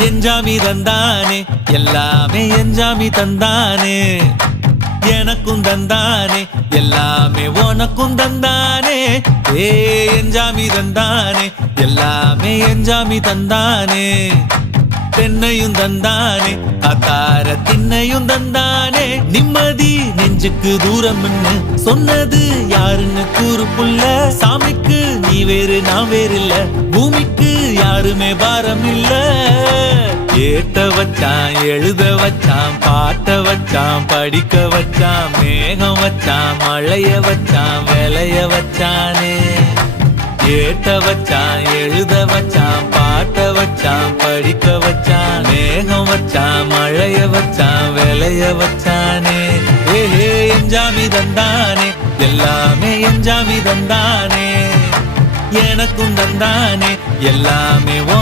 எஞ்சாமி தந்தானே எல்லாமே எஞ்சாமி தந்தானே எனக்கும் தந்தானே எல்லாமே உனக்கும் தந்தானே ஏ எஞ்சாமி தந்தானே எல்லாமே எஞ்சாமி தந்தானே தென்னையும் தந்தானே அத்தார திண்ணையும் தந்தானே நிம்மதி நெஞ்சுக்கு தூரம் சொன்னது யாருன்னு கூறு புள்ள சாமிக்கு நீ வேறு நான் வேறு இல்ல பூமிக்கு யாருமே பாரம் இல்ல ஏத்த வச்சான் எழுத வச்சான் பாட்ட வச்சான் படிக்க வச்சான் மேகம் வச்சான் மழைய வச்சான் விளைய வச்சானே ஏத்த வச்சான் எழுத வச்சான் பாட்ட வச்சான் படிக்க வச்சான் மேகம் வச்சான் மழைய வச்சான் விளைய வச்சானே ஏஹே எஞ்சாமி தந்தானே எல்லாமே எஞ்சாமி தந்தானே எனக்கும் தந்தானே எல்லாமே